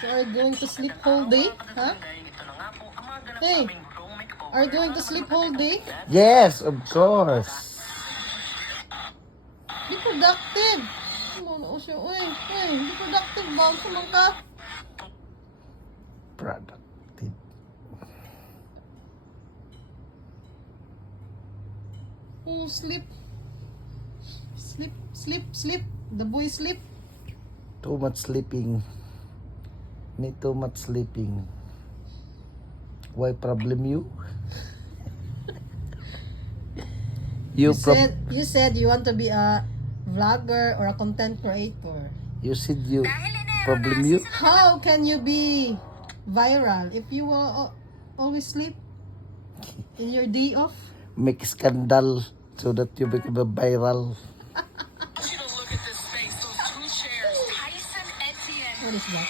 So are you going to sleep whole day? Huh? Hey, are you going to sleep whole day? Yes, of course. Be productive. Come on, Osho. Uy, be productive ba? Kumang ka. Productive. Oh, sleep. Sleep, sleep, sleep. The boy sleep. Too much sleeping. Me too much sleeping. Why problem you? You said you want to be a vlogger or a content creator. You said you problem you? How can you be viral if you always sleep in your day off? Make scandal so that you become a viral. What is that?